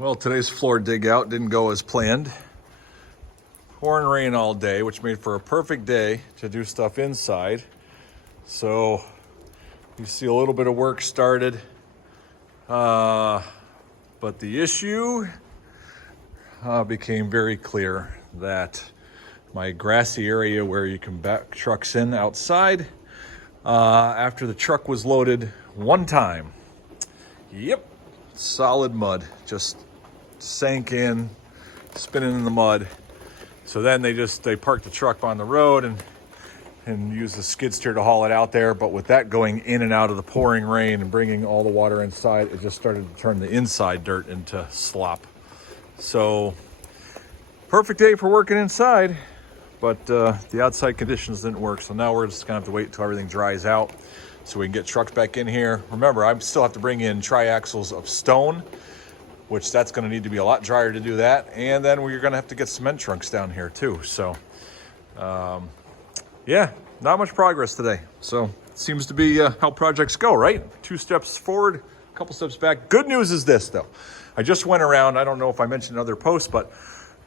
Well, today's floor dig out didn't go as planned. Pouring rain all day, which made for a perfect day to do stuff inside. So you see a little bit of work started. But the issue became very clear that my grassy area where you can back trucks in outside, after the truck was loaded one time, yep, solid mud, just sank in, spinning in the mud. So then they parked the truck on the road and used the skid steer to haul it out there. But with that going in and out of the pouring rain and bringing all the water inside, it just started to turn the inside dirt into slop. So perfect day for working inside, but the outside conditions didn't work. So now we're just gonna have to wait until everything dries out so we can get trucks back in here. Remember, I still have to bring in triaxles of stone, which that's gonna need to be a lot drier to do that. And then we're gonna have to get cement trunks down here too. So yeah, not much progress today. So it seems to be how projects go, right? 2 steps forward, a couple steps back. Good news is this though. I just went around, I don't know if I mentioned in other posts, but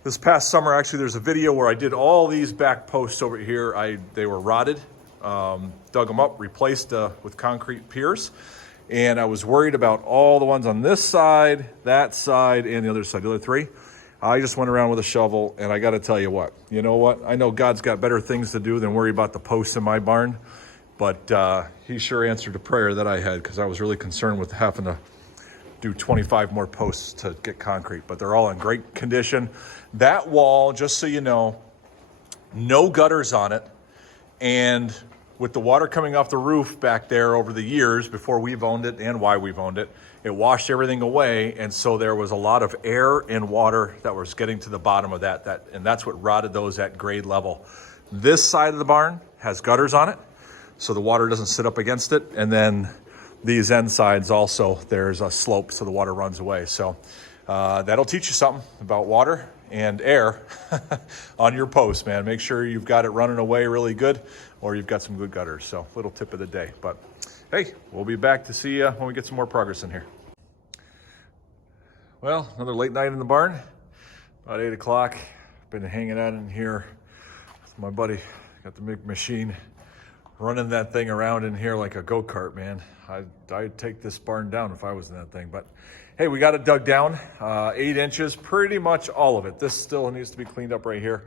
this past summer, actually there's a video where I did all these back posts over here. They were rotted, dug them up, replaced with concrete piers. And I was worried about all the ones on this side, that side, and the other side, the other 3. I just went around with a shovel, and I got to tell you what. You know what? I know God's got better things to do than worry about the posts in my barn, but he sure answered a prayer that I had, because I was really concerned with having to do 25 more posts to get concrete, but they're all in great condition. That wall, just so you know, no gutters on it, and with the water coming off the roof back there over the years before we've owned it and why we've owned it, it washed everything away. And so there was a lot of air and water that was getting to the bottom of that, and that's what rotted those at grade level. This side of the barn has gutters on it, so the water doesn't sit up against it. And then these end sides also, there's a slope so the water runs away. So that'll teach you something about water and air on your post, man. Make sure you've got it running away really good, or you've got some good gutters. So little tip of the day. But hey, we'll be back to see you when we get some more progress in here. Well, another late night in the barn, about 8 o'clock. Been hanging out in here with my buddy. Got the big machine, running that thing around in here like a go-kart, man. I'd take this barn down if I was in that thing. But hey, we got it dug down, 8 inches, pretty much all of it. This still needs to be cleaned up right here,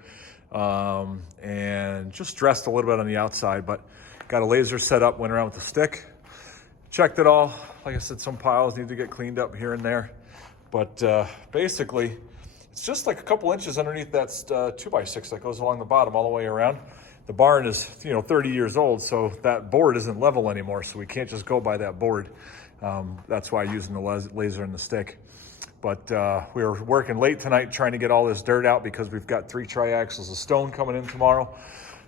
and just dressed a little bit on the outside, but got a laser set up, went around with the stick, checked it all. Like I said, some piles need to get cleaned up here and there, but basically it's just like a couple inches underneath that 2x6 that goes along the bottom all the way around. The barn is, 30 years old, so that board isn't level anymore, so we can't just go by that board. That's why I'm using the laser and the stick. But we were working late tonight trying to get all this dirt out, because we've got 3 triaxles of stone coming in tomorrow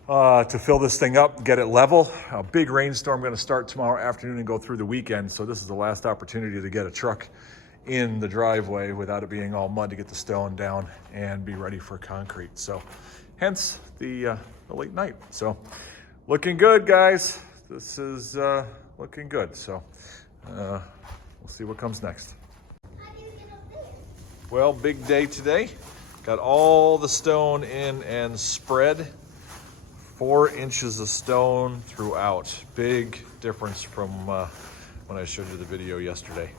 to fill this thing up, get it level. A big rainstorm going to start tomorrow afternoon and go through the weekend, so this is the last opportunity to get a truck in the driveway without it being all mud, to get the stone down and be ready for concrete. So hence the late night. So looking good, guys. This is looking good. So we'll see what comes next. Well, big day today. Got all the stone in and spread. 4 inches of stone throughout. Big difference from when I showed you the video yesterday.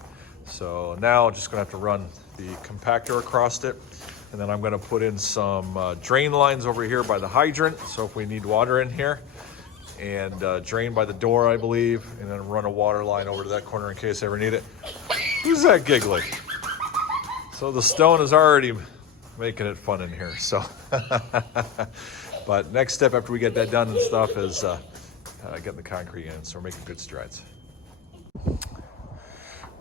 So now just gonna have to run the compactor across it, and then I'm gonna put in some drain lines over here by the hydrant, so if we need water in here, and drain by the door, I believe, and then run a water line over to that corner in case I ever need it. Who's that giggling? So the stone is already making it fun in here, so. But next step after we get that done and stuff is getting the concrete in, so we're making good strides.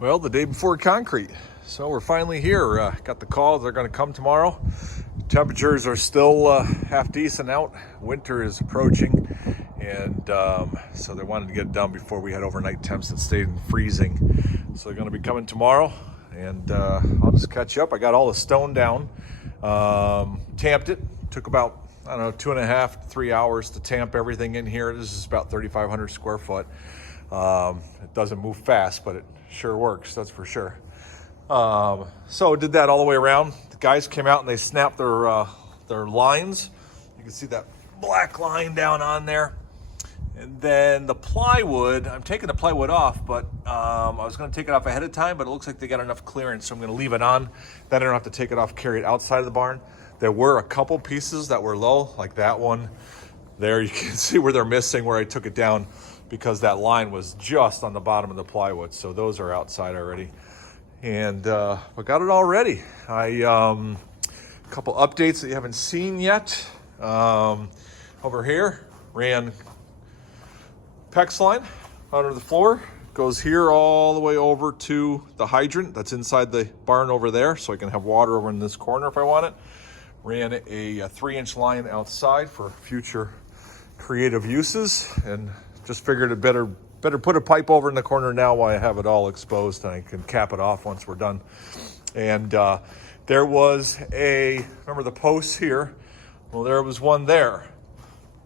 Well, the day before concrete. So we're finally here. Got the call, they're gonna come tomorrow. Temperatures are still half decent out. Winter is approaching, and so they wanted to get it done before we had overnight temps that stayed in freezing. So they're gonna be coming tomorrow, and I'll just catch you up. I got all the stone down, tamped it. Took about, 2.5 to 3 hours to tamp everything in here. This is about 3,500 square foot. It doesn't move fast, but it sure works, that's for sure. So did that all the way around. The guys came out and they snapped their lines. You can see that black line down on there. And then the plywood, I'm taking the plywood off, but I was going to take it off ahead of time, but it looks like they got enough clearance, so I'm going to leave it on. Then I don't have to take it off, carry it outside of the barn. There were a couple pieces that were low, like that one there. You can see where they're missing, where I took it down, because that line was just on the bottom of the plywood. So those are outside already. And we got it all ready. A couple updates that you haven't seen yet. Over here, ran PEX line under the floor, goes here all the way over to the hydrant that's inside the barn over there, so I can have water over in this corner if I want it. Ran a 3-inch line outside for future creative uses, and just figured it better put a pipe over in the corner now while I have it all exposed, and I can cap it off once we're done. And there was remember the posts here? Well, there was one there,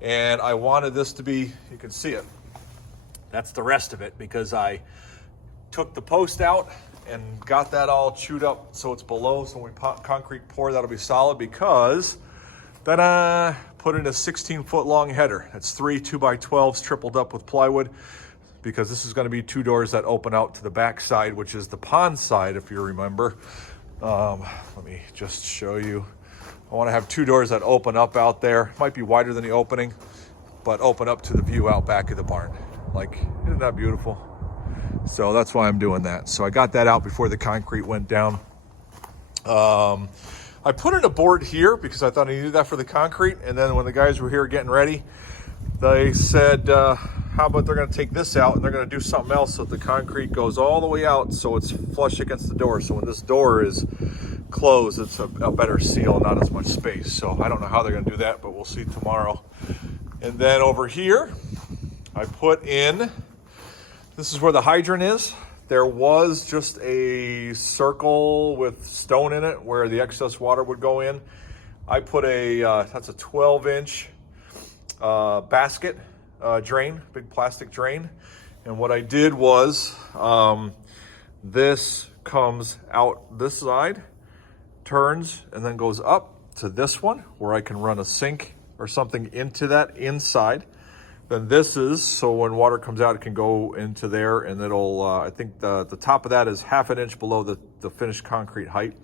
and I wanted this to be, you can see it. That's the rest of it, because I took the post out and got that all chewed up so it's below. So when we concrete pour, that'll be solid, because then I put in a 16-foot long header. That's 3 2x12s tripled up with plywood, because this is going to be 2 doors that open out to the back side, which is the pond side, if you remember. Let me just show you. I want to have 2 doors that open up out there. Might be wider than the opening, but open up to the view out back of the barn. Like, isn't that beautiful? So that's why I'm doing that. So I got that out before the concrete went down. I put in a board here because I thought I needed that for the concrete. And then when the guys were here getting ready, they said, how about they're going to take this out and they're going to do something else so that the concrete goes all the way out so it's flush against the door. So when this door is closed, it's a better seal, not as much space. So I don't know how they're going to do that, but we'll see tomorrow. And then over here, I put in, this is where the hydrant is. There was just a circle with stone in it where the excess water would go in. I put that's a 12-inch basket drain, big plastic drain. And what I did was, this comes out this side, turns, and then goes up to this one where I can run a sink or something into that inside. Then this is, so when water comes out, it can go into there, and it'll, I think the top of that is 1/2 inch below the finished concrete height.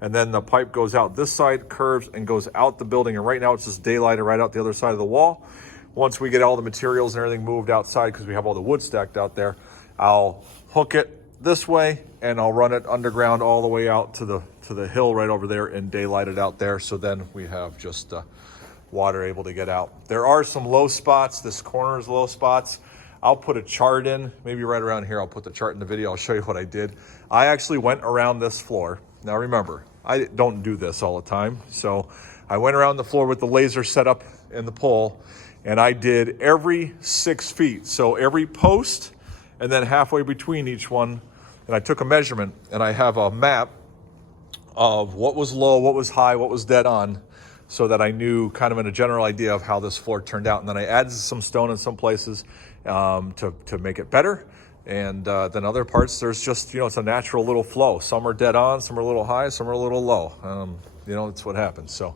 And then the pipe goes out this side, curves, and goes out the building. And right now it's just daylighted right out the other side of the wall. Once we get all the materials and everything moved outside, because we have all the wood stacked out there, I'll hook it this way and I'll run it underground all the way out to the hill right over there and daylight it out there. So then we have just water able to get out. There are some low spots. This corner is low spots. I'll put a chart in, maybe right around here. I'll put the chart in the video. I'll show you what I did. I actually went around this floor. Now remember, I don't do this all the time. So I went around the floor with the laser set up in the pole, and I did every 6 feet. So every post, and then halfway between each one. And I took a measurement, and I have a map of what was low, what was high, what was dead on, so that I knew kind of in a general idea of how this floor turned out. And then I added some stone in some places to make it better. And then other parts, there's just, it's a natural little flow. Some are dead on, some are a little high, some are a little low. It's what happens. So,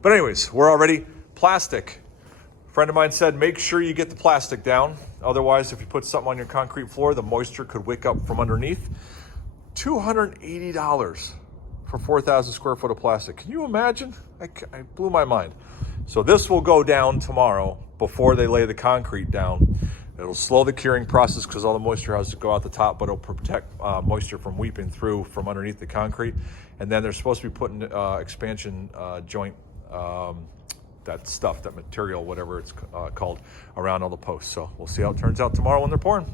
but anyways, we're already plastic. A friend of mine said, make sure you get the plastic down. Otherwise, if you put something on your concrete floor, the moisture could wick up from underneath. $280 for 4,000 square foot of plastic. Can you imagine? I blew my mind. So this will go down tomorrow before they lay the concrete down. It'll slow the curing process because all the moisture has to go out the top, but it'll protect moisture from weeping through from underneath the concrete. And then they're supposed to be putting expansion joint, that stuff, that material, whatever it's called, around all the posts. So we'll see how it turns out tomorrow when they're pouring.